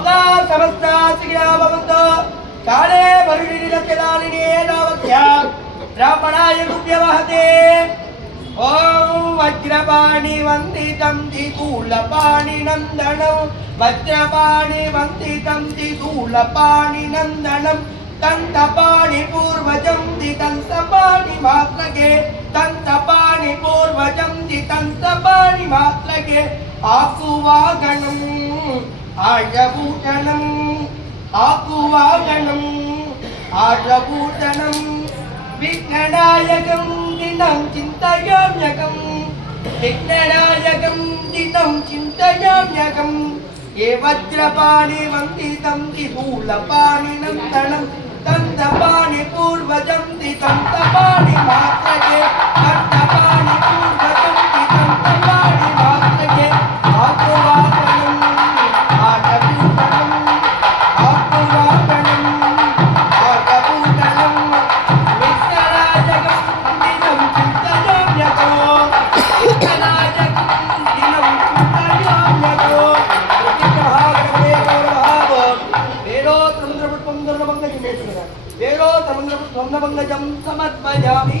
लोका समस्ता श्रीरामवन्तो काले वरुणिरचनालिने रावत्या ब्राह्मणाय गुप्यवहते ओम वज्रपाणि वन्दितं दिकूलपाणि नन्दनं वज्रपाणि वन्दितं दिकूलपाणि नन्दनं तन्तपाणि पूर्वजं दितन्तपाणि मात्रके तन्तपाणि पूर्वजं दितन्तपाणि मात्रके आकुवागणम् आर्यभूषणम् आकुवागणम् आर्यभूषणम् विघ्ननायकं दिनं चिन्तयाम्यहं विघ्ननायकं दिनं चिन्तयाम्यहं ये वज्रपाणि वन्दितं दिशूलपाणि नन्दनं तन्तपाणि पूर्वजं दितन्तपाणि मात्रके तन्तपाणि पूर्वजं दितन्तपाणि मात्रके आकुवागणम् आर्यभूषणम् आकुवागणम् आर्यभूषणम् समर्पयामि